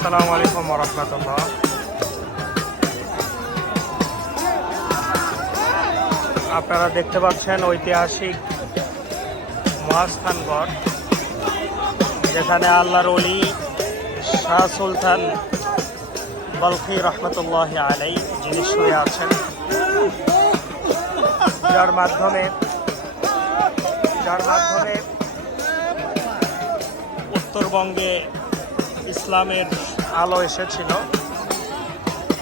আসসালামু আলাইকুম রহমতুল্লাহ। আপনারা দেখতে পাচ্ছেন ঐতিহাসিক মহাস্থানগড় যেখানে আল্লাহর অলি শাহ সুলতান বলখি রহমতুল্লাহ আলাই যিনি শুয়ে আছেন। যার মাধ্যমে যার মাধ্যমে উত্তরবঙ্গে ইসলামের আলো এসেছিল।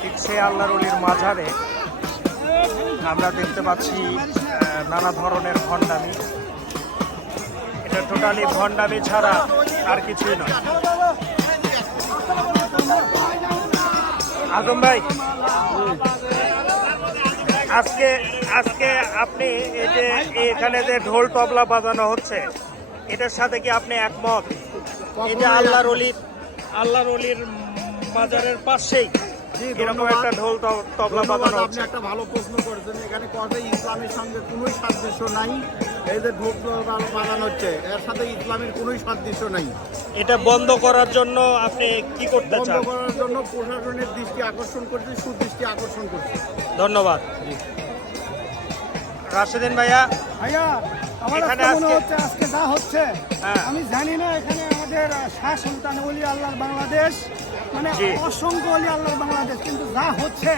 ঠিক সেই আল্লাহর অলির মাঝারে আমরা দেখতে পাচ্ছি নানা ধরনের ভণ্ডামি। এটা টোটালি ভণ্ডামি ছাড়া আর কিছুই নয়। আজম ভাই, আজকে আজকে আপনি এই যে এখানে যে ঢোল তবলা বাজানো হচ্ছে, এটার সাথে কি আপনি একমত? যে আল্লাহর অলির আল্লাহর অলির বাজারের পাশেই। এরকম। একটা ঢোল তবলা বাজানো আপনি একটা ভালো প্রশ্ন করেছেন। এখানে কথা ইসলামের সঙ্গে সাদৃশ্য নাই? এই যে ঢোক বানানো হচ্ছে এর সাথে ইসলামের কোনোই সাদৃশ্য নাই। এটা বন্ধ করার জন্য আপনি কি করতে বন্ধ করার জন্য প্রশাসনের দৃষ্টি আকর্ষণ করছে সুদৃষ্টি আকর্ষণ করছে। ধন্যবাদ। রাশেদিন ভাইয়া। ভাইয়া আমার আজকে মনে হচ্ছে আজকে যা হচ্ছে হ্যাঁ। আমি জানি না এখানে আমাদের শাহ অলি আল্লাহর বাংলাদেশ মানে অসংখ্য অলি আল্লাহর বাংলাদেশ কিন্তু যা হচ্ছে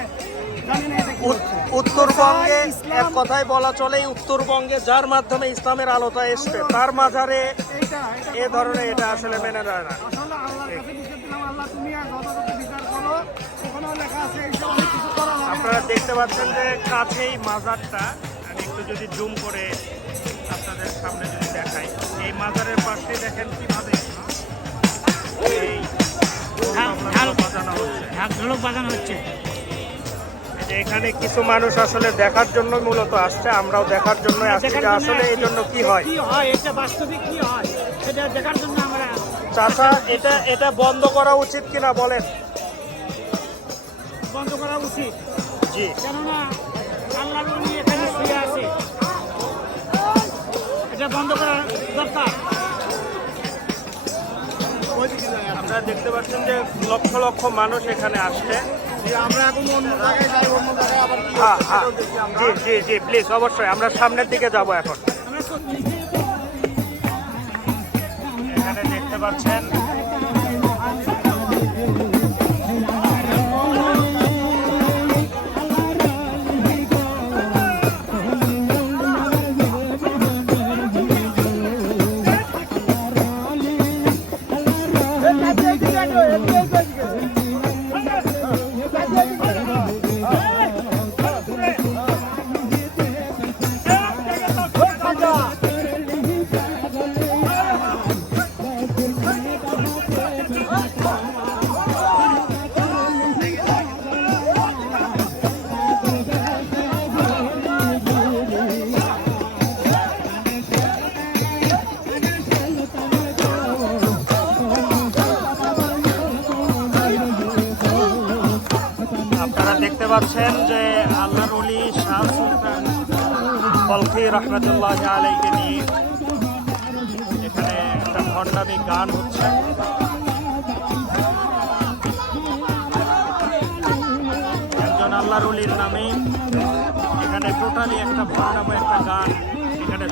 উত্তরবঙ্গে ইসলাম- এক কথায় বলা চলে উত্তরবঙ্গে যার মাধ্যমে ইসলামের আলোটা এসছে তার মাঝারে এ ধরনের এটা আসলে মেনে নেয় না। আপনারা দেখতে পাচ্ছেন যে কাছেই মাজারটা আমি একটু যদি জুম করে আপনাদের সামনে যদি দেখাই এই মাজারের পাশে দেখেন কীভাবে বাজানো হচ্ছে। এখানে কিছু মানুষ আসলে দেখার জন্য মূলত আসছে আমরাও দেখার জন্য আসছি যে আসলে এই জন্য কি হয়। এটা বাস্তবিক কি হয়? সেটা দেখার জন্য আমরা চাষা এটা এটা বন্ধ করা উচিত কিনা বলেন? বন্ধ করা উচিত। জি। কেননা আল্লাহর উনি এখানে শুয়ে আছে। এটা বন্ধ করা দরকার। আপনারা দেখতে পাচ্ছেন যে লক্ষ লক্ষ মানুষ এখানে আসছে। হ্যাঁ হ্যাঁ। জি জি জি প্লিজ অবশ্যই আমরা সামনের দিকে যাব এখন। এখানে দেখতে পাচ্ছেন পাচ্ছেন যে আল্লাহর অলি শাহ সুলতান বলখি রহমতুল্লাহ আলাইকে নিয়ে এখানে একটা ভণ্ডামি গান হচ্ছে। একজন আল্লাহর অলির নামে এখানে টোটালি একটা ভণ্ডামি, একটা গান এখানে